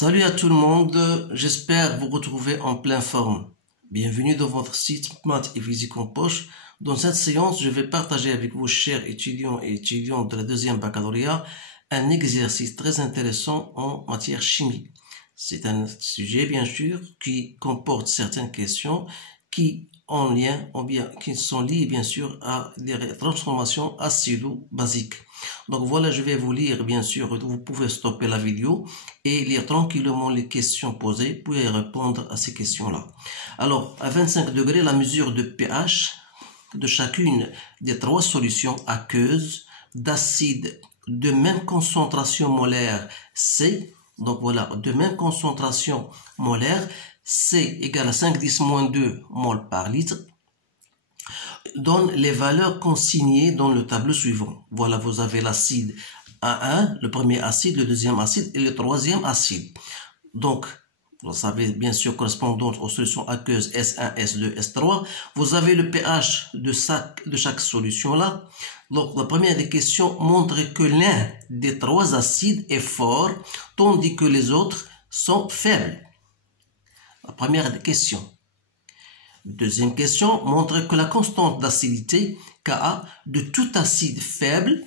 Salut à tout le monde, j'espère vous retrouver en pleine forme. Bienvenue dans votre site Maths et Physique en poche. Dans cette séance, je vais partager avec vous, chers étudiants et étudiantes de la deuxième baccalauréat, un exercice très intéressant en matière chimie. C'est un sujet, bien sûr, qui comporte certaines questions qui en lien, ou bien qui sont liées, bien sûr, à des transformations acido-basiques. Donc voilà, je vais vous lire, bien sûr, vous pouvez stopper la vidéo et lire tranquillement les questions posées, vous pouvez répondre à ces questions-là. Alors, à 25 degrés, la mesure de pH de chacune des trois solutions aqueuses d'acide de même concentration molaire C, donc voilà, de même concentration molaire, C égale à 5,10-2 mol par litre, donne les valeurs consignées dans le tableau suivant. Voilà, vous avez l'acide A1, le premier acide, le deuxième acide et le troisième acide. Donc, vous savez bien sûr correspondant aux solutions aqueuses S1, S2, S3. Vous avez le pH de chaque solution là. Donc, la première des questions montre que l'un des trois acides est fort, tandis que les autres sont faibles. La première des questions. Deuxième question montre que la constante d'acidité Ka de tout acide faible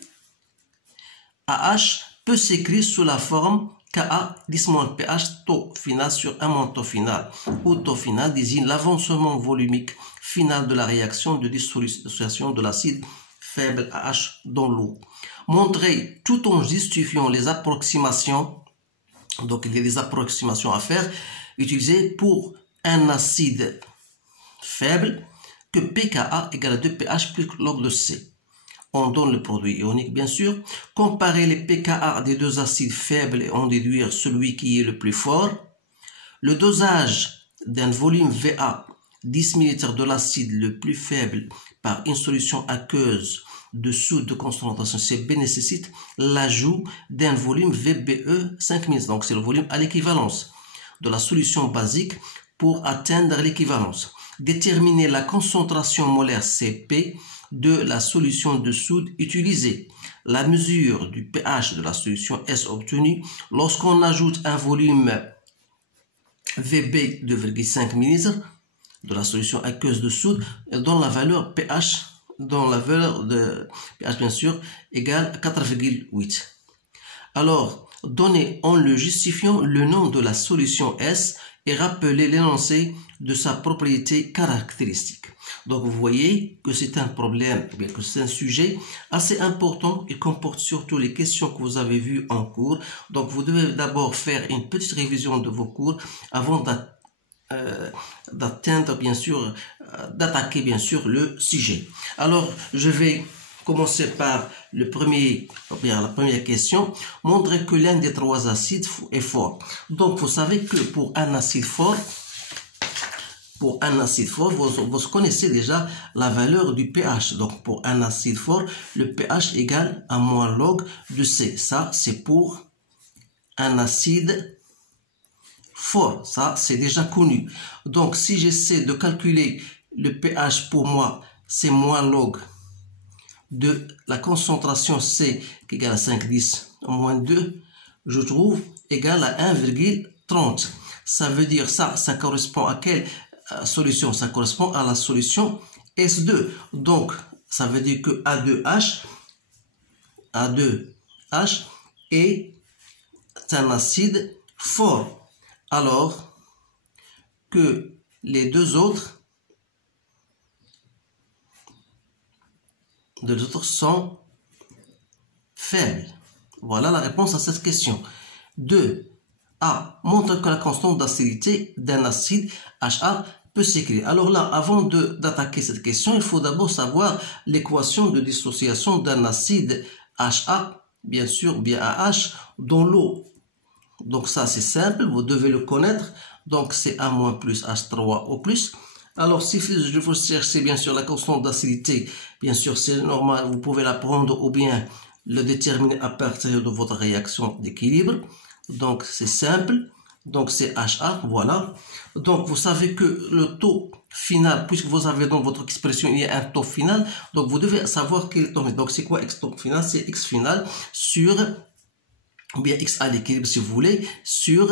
AH peut s'écrire sous la forme Ka 10 - pH taux final sur un moins taux final, où taux final désigne l'avancement volumique final de la réaction de dissociation de l'acide faible AH dans l'eau. Montrer tout en justifiant les approximations, donc il y a des approximations à faire, utilisées pour un acide faible que pKa égale à 2 pH plus log de C. On donne le produit ionique bien sûr. Comparer les pKa des deux acides faibles et en déduire celui qui est le plus fort. Le dosage d'un volume Va 10 ml de l'acide le plus faible par une solution aqueuse de soude de concentration Cb nécessite l'ajout d'un volume VBE 5 ml. Donc c'est le volume à l'équivalence de la solution basique pour atteindre l'équivalence. Déterminer la concentration molaire Cp de la solution de soude utilisée. La mesure du pH de la solution S obtenue lorsqu'on ajoute un volume Vb 2,5 ml de la solution aqueuse de soude dont la valeur pH, de pH bien sûr, égale 4,8. Alors, donnez en le justifiant le nom de la solution S et rappelez l'énoncé de sa propriété caractéristique. Donc vous voyez que c'est un problème, que c'est un sujet assez important et comporte surtout les questions que vous avez vues en cours. Donc vous devez d'abord faire une petite révision de vos cours avant d'atteindre bien sûr, d'attaquer bien sûr le sujet. Alors je vais commencer par la première question. Montrer que l'un des trois acides est fort. Donc vous savez que pour un acide fort, vous connaissez déjà la valeur du pH. Donc pour un acide fort, le pH égale à moins log de C. Ça, c'est pour un acide fort. Ça, c'est déjà connu. Donc si j'essaie de calculer le pH pour moi, c'est moins log de la concentration C qui égale à 5,10 moins 2, je trouve égal à 1,30. Ça veut dire ça correspond à quelle solution? Ça correspond à la solution S2. Donc, ça veut dire que A2H est un acide fort. Alors que les deux autres sont faibles. Voilà la réponse à cette question. 2. A. Montre que la constante d'acidité d'un acide HA peut s'écrire. Alors là, avant d'attaquer cette question, il faut d'abord savoir l'équation de dissociation d'un acide HA, bien sûr, bien AH, dans l'eau. Donc ça, c'est simple, vous devez le connaître. Donc c'est A- plus H3O+. Alors, si vous cherchez bien sûr la constante d'acidité, bien sûr c'est normal, vous pouvez la prendre ou bien le déterminer à partir de votre réaction d'équilibre. Donc c'est simple, donc c'est HA, voilà. Donc vous savez que le taux final, puisque vous avez dans votre expression, il y a un taux final, donc vous devez savoir quel taux. Donc c'est quoi X taux final? C'est X final sur, ou bien X à l'équilibre si vous voulez, sur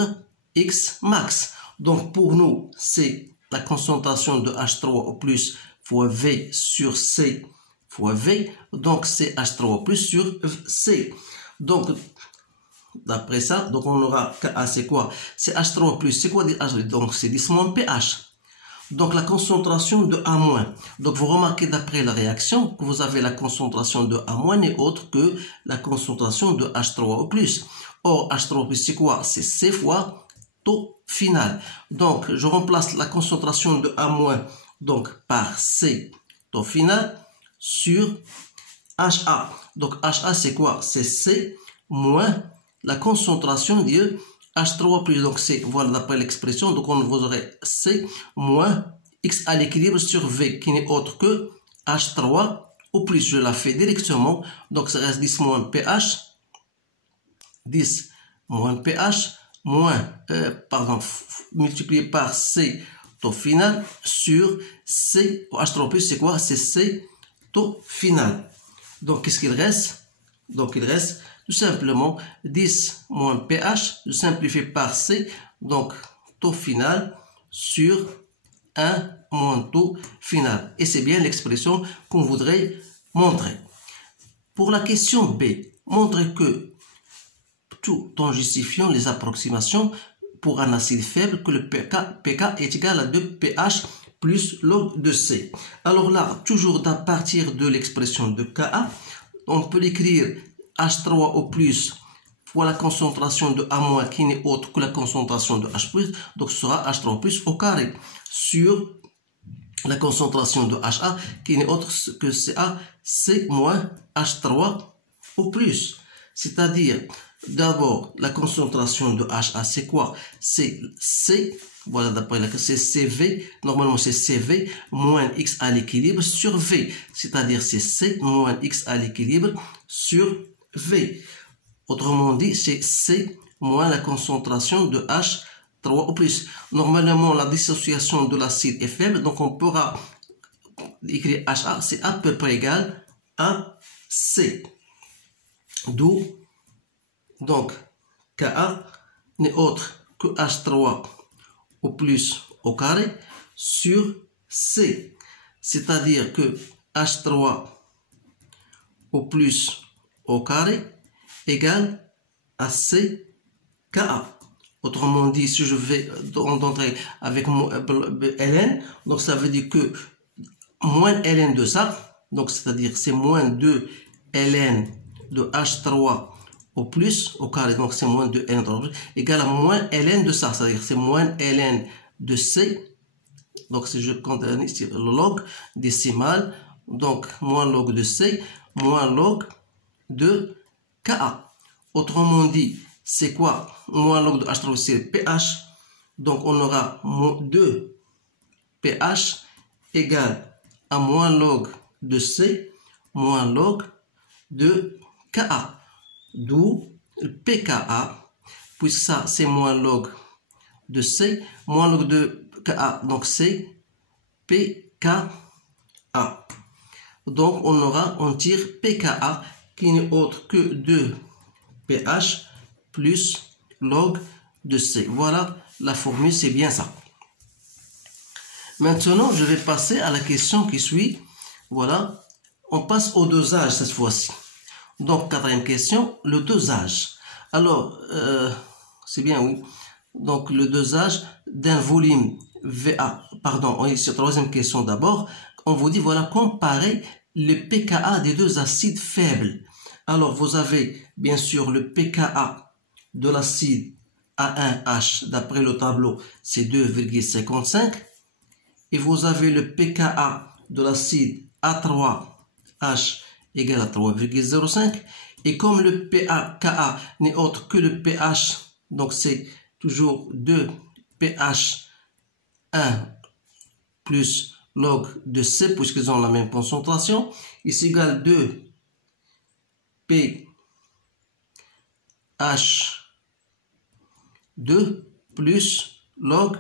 X max. Donc pour nous, c'est la concentration de H3O plus fois V sur C fois V. Donc c'est H3O plus sur C. Donc d'après ça, donc on aura Ka, c'est quoi? C'est H3O plus. C'est quoi H? Donc c'est 10 moins pH. Donc la concentration de A-. Donc vous remarquez d'après la réaction que vous avez la concentration de A- n'est autre que la concentration de H3O+. Or H3O+, c'est quoi? C'est C fois taux final. Donc je remplace la concentration de A- donc par C taux final sur HA. Donc HA c'est quoi? C'est C moins la concentration de H3+. Donc c'est, voilà d'après l'expression, donc vous aurez C moins X à l'équilibre sur V qui n'est autre que H3 au plus. Je la fais directement, donc ça reste 10 moins pH, 10 moins pH, multiplié par C taux final sur C, H3+, c'est quoi? C'est C taux final. Donc qu'est-ce qu'il reste? Donc il reste tout simplement 10 moins pH, je simplifie par C, donc taux final sur 1 moins taux final. Et c'est bien l'expression qu'on voudrait montrer. Pour la question B, montrez que tout en justifiant les approximations pour un acide faible que le pK est égal à 2 pH plus log de C. Alors là, toujours à partir de l'expression de Ka, on peut l'écrire H3O plus fois la concentration de A- qui n'est autre que la concentration de H+, donc ce sera H3O plus au carré sur la concentration de HA qui n'est autre que Ca, C moins H3O plus. C'est-à-dire, d'abord, la concentration de HA, c'est quoi? C'est C, voilà d'après la c'est CV, normalement c'est CV moins X à l'équilibre sur V. C'est-à-dire, c'est C moins X à l'équilibre sur V. Autrement dit, c'est C moins la concentration de H3O+. Normalement, la dissociation de l'acide est faible, donc on pourra écrire HA, c'est à peu près égal à C. D'où, donc, Ka n'est autre que H3O+ au carré sur C. C'est-à-dire que H3O+ au carré égale à C Ka. Autrement dit, si je vais entrer avec ln, donc ça veut dire que moins ln de ça, donc c'est-à-dire c'est moins 2 ln de H3 au plus au carré, donc c'est moins 2 ln égale à moins ln de ça, c'est-à-dire c'est moins ln de C. Donc si je compte ici le log décimal, donc moins log de C, moins log de Ka. Autrement dit, c'est quoi? Moins log de H3, c'est pH. Donc on aura 2 pH égale à moins log de C, moins log de Ka. D'où pKa, puisque ça c'est moins log de C, moins log de Ka, donc c'est pKa. Donc on tire pKa qui n'est autre que 2 pH plus log de C. Voilà la formule, c'est bien ça. Maintenant, je vais passer à la question qui suit. Voilà, on passe au dosage cette fois-ci. Donc, quatrième question, le dosage. Alors, c'est bien, oui. Donc, le dosage d'un volume VA. Pardon, c'est la troisième question d'abord. On vous dit, voilà, comparer le pKa des deux acides faibles. Alors, vous avez bien sûr le pKa de l'acide A1H, d'après le tableau, c'est 2,55. Et vous avez le pKa de l'acide A3H égale à 3,05. Et comme le pKa n'est autre que le pH, donc c'est toujours 2 pH 1 plus log de C, puisqu'ils ont la même concentration, c'est égal 2 pH2 plus log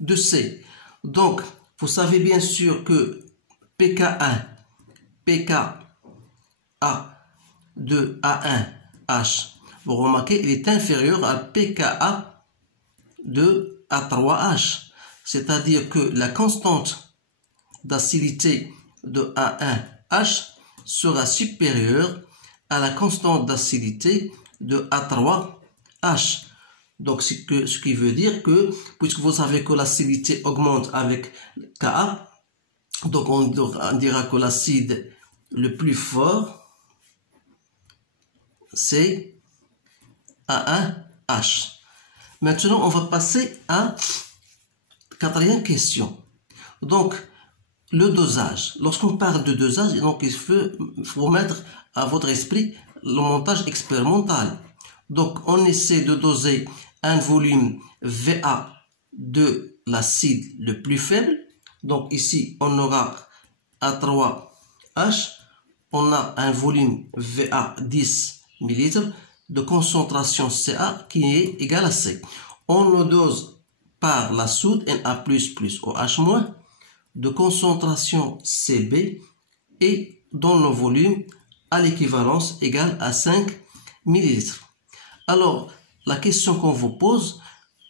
de C. Donc, vous savez bien sûr que pK1, pKa de A1H, vous remarquez, il est inférieur à pKa de A3H. C'est-à-dire que la constante d'acidité de A1H sera supérieure à la constante d'acidité de A3H. Donc, ce qui veut dire que, puisque vous savez que l'acidité augmente avec Ka, donc on dira que l'acide le plus fort, c'est A1H. Maintenant, on va passer à la 4e question. Donc, le dosage. Lorsqu'on parle de dosage, donc il faut mettre à votre esprit le montage expérimental. Donc, on essaie de doser un volume Va de l'acide le plus faible. Donc, ici, on aura A3H. On a un volume Va 10 ml de concentration Ca qui est égal à C. On le dose par la soude Na++ plus OH- de concentration Cb et dont le volume à l'équivalence égale à 5 ml. Alors, la question qu'on vous pose,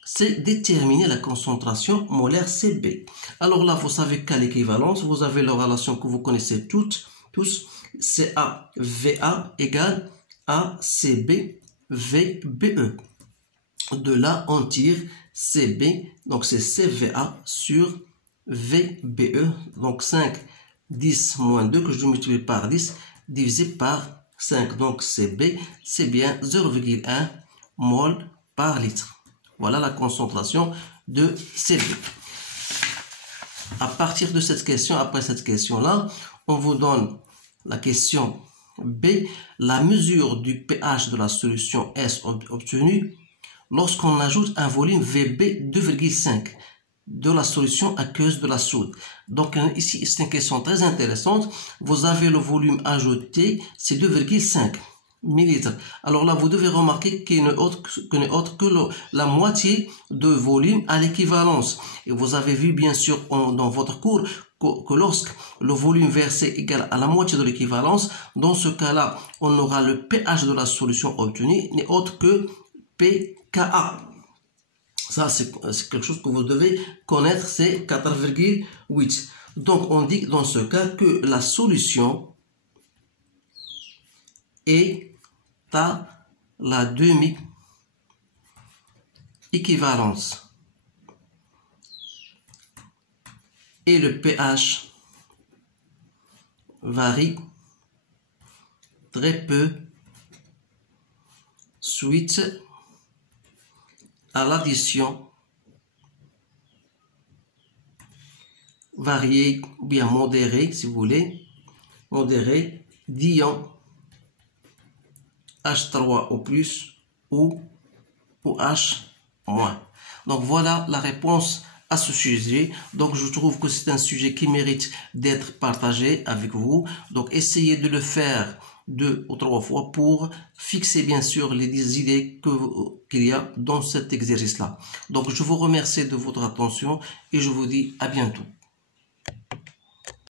c'est déterminer la concentration molaire Cb. Alors là, vous savez qu'à l'équivalence, vous avez la relation que vous connaissez tous, CaVa égale à Cb VBE. De là, on tire Cb, donc c'est CVa sur VBE, donc 5, 10 moins 2, que je multiplie par 10, divisé par 5. Donc Cb, c'est bien 0,1 mol par litre. Voilà la concentration de Cb. À partir de cette question, après cette question-là, on vous donne la question B, la mesure du pH de la solution S obtenue lorsqu'on ajoute un volume Vb 2,5 de la solution aqueuse de la soude. Donc ici, c'est une question très intéressante. Vous avez le volume ajouté, c'est 2,5 millilitres. Alors là, vous devez remarquer qu'il n'est autre que la moitié de volume à l'équivalence. Et vous avez vu bien sûr dans votre cours que lorsque le volume versé est égal à la moitié de l'équivalence, dans ce cas-là, on aura le pH de la solution obtenue n'est autre que pKa. Ça, c'est quelque chose que vous devez connaître, c'est 4,8. Donc, on dit dans ce cas que la solution est à la demi-équivalence. Et le pH varie très peu suite à l'addition variée ou bien modérée, si vous voulez, modérée d'ions H3 au plus ou H-. Donc voilà la réponse à ce sujet. Donc je trouve que c'est un sujet qui mérite d'être partagé avec vous. Donc essayez de le faire 2 ou 3 fois pour fixer bien sûr les idées qu'il y a dans cet exercice-là. Donc je vous remercie de votre attention et je vous dis à bientôt.